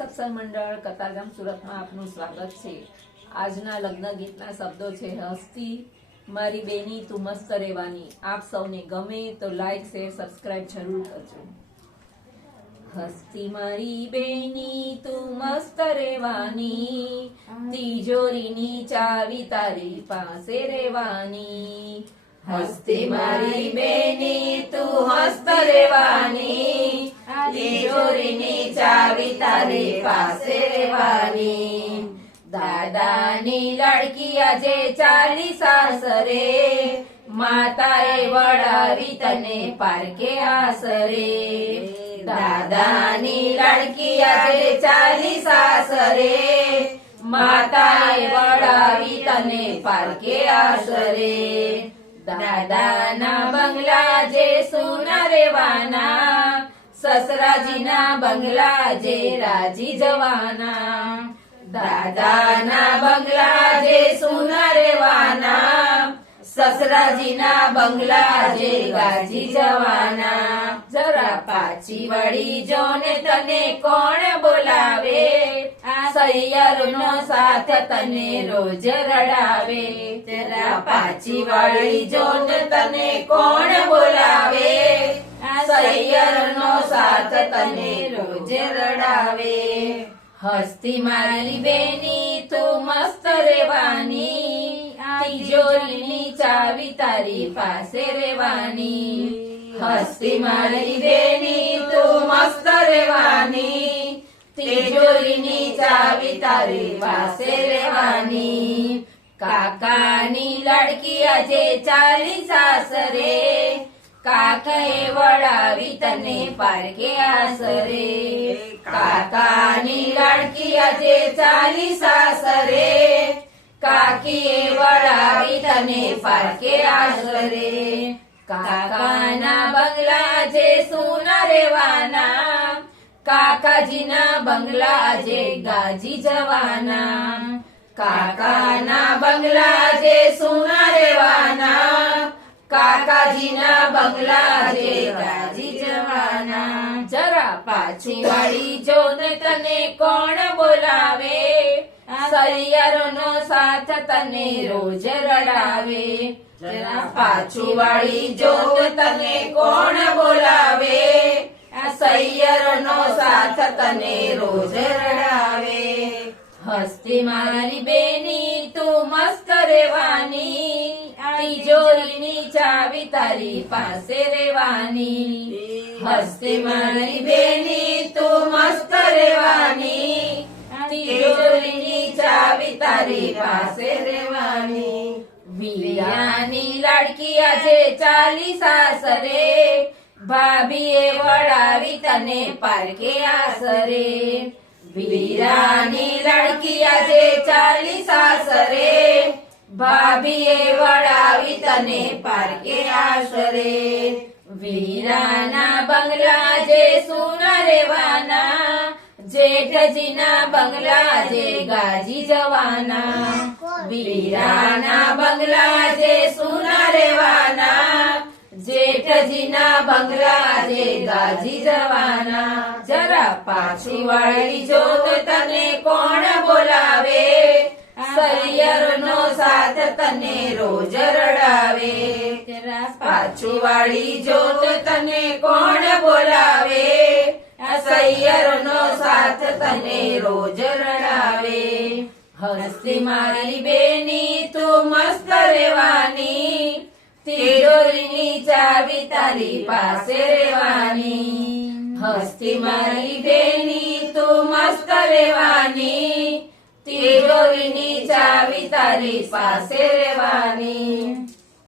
સત્સંગ મંડળ કતારગામ સુરતમાં આપનું સ્વાગત છે। આજના લગ્ન ગીતના શબ્દો છે હસ્તી મારી બેની તું મસ્ત રહેવાની। આપ સૌને ગમે તો લાઈક શેર સબસ્ક્રાઇબ જરૂર કરજો। હસ્તી મારી બેની તું મસ્ત રહેવાની, તિજોરીની ચાવી તારી પાસે રહેવાની। હસ્તી મારી બેની તું મસ્ત રહેવાની, તિજોરીની ચાવી તારી પાસે રહેવાની। દાદાની લાડકી આજે ચાલી સાસરે, માતાએ વડાવી તને પારકે આસરે। દાદાની લાડકી આજે ચાલી સાસરે, માતાએ વડાવી તને પારકે આસરે। દાદાના બંગલા જે સોના રેવાના, સસરાજીના બંગલા જે રાજી જવાના। દાદાના બંગલા જે સોના રેવાના, સસરાજીના બંગલા જે રાજી જવાના। જરા પાછી વળી જો ને તને કોણ બોલાવે, સૈયરનો સાથ તને રોજ રડાવે। જરા પાછી વળી જો ને તને કોણ બોલાવે, સૈયરનો સાથ તને રોજ રડાવે। હસ્તી મારી બેની તું મસ્ત રહેવાની, તિજોરીની ચાવી તારી પાસે રહેવાની। હસ્તી મારી બેની તું મસ્ત રહેવાની, તિજોરીની ચાવી તારી પાસે રહેવાની। કાકાની લાડકી આજે ચાલી સાસરે, કાકાએ વડાવી તને પારકે આસરે। કાકાની લાડકી આજે ચાલી સાસરે, કાકીએ વડાવી તને પારકે આસરે। કાકાના બંગલા જે સોના રેવાના, કાકાજીના બંગલા જે ગાજી જવાના। કાકાના બંગલા જે સોના રેવાના, કાકાજીના બંગલા જે ગાજી જવાના। જરા પાછું વાળી જો ને તને કોણ બોલાવે, સૈયરનો સાથ તને રોજ રડાવે। જરા પાછું વાળી જો તને કોણ બોલાવે, સૈયરનો સાથ તને રોજ રડાવે। હસ્તી મારી બેની તું મસ્ત રહેવાની, તિજોરીની ચાવી તારી પાસે રહેવાની। હસ્તી મારી બેની તું મસ્ત રહેવાની, તિજોરીની ચાવી તારી પાસે રહેવાની। વીરાની લાડકી આજે ચાલી સાસરે, ભાભીએ વડાવી તને પારકે આસરે। વીરાની લાડકી આજે ચાલી સાસરે, ભાભીએ વડાવી તને પારકે આસરે। વીરાના બંગલા જે સોના રેવાના, જેઠજીના બંગલા જે ગાજી જવાના। વીરાના બંગલા જે સોના રેવાના, જેઠજીના બંગલા જે ગાજી જવાના। જરા પાછી વાળી જો તને કોણ બોલાવે, સૈયરનો સાથ તને રોજ રડાવે। જરા પાછી વાળી જો તને કોણ બોલાવે, સૈયરનો સાથ તને રોજ રડાવે। હસ્તી મારી બેની તું મસ્ત રહેવાની, તિજોરીની ચાવી તારી પાસે રહેવાની। હસ્તી મારી બેની તું મસ્ત રહેવાની, તિજોરીની ચાવી તારી પાસે રહેવાની।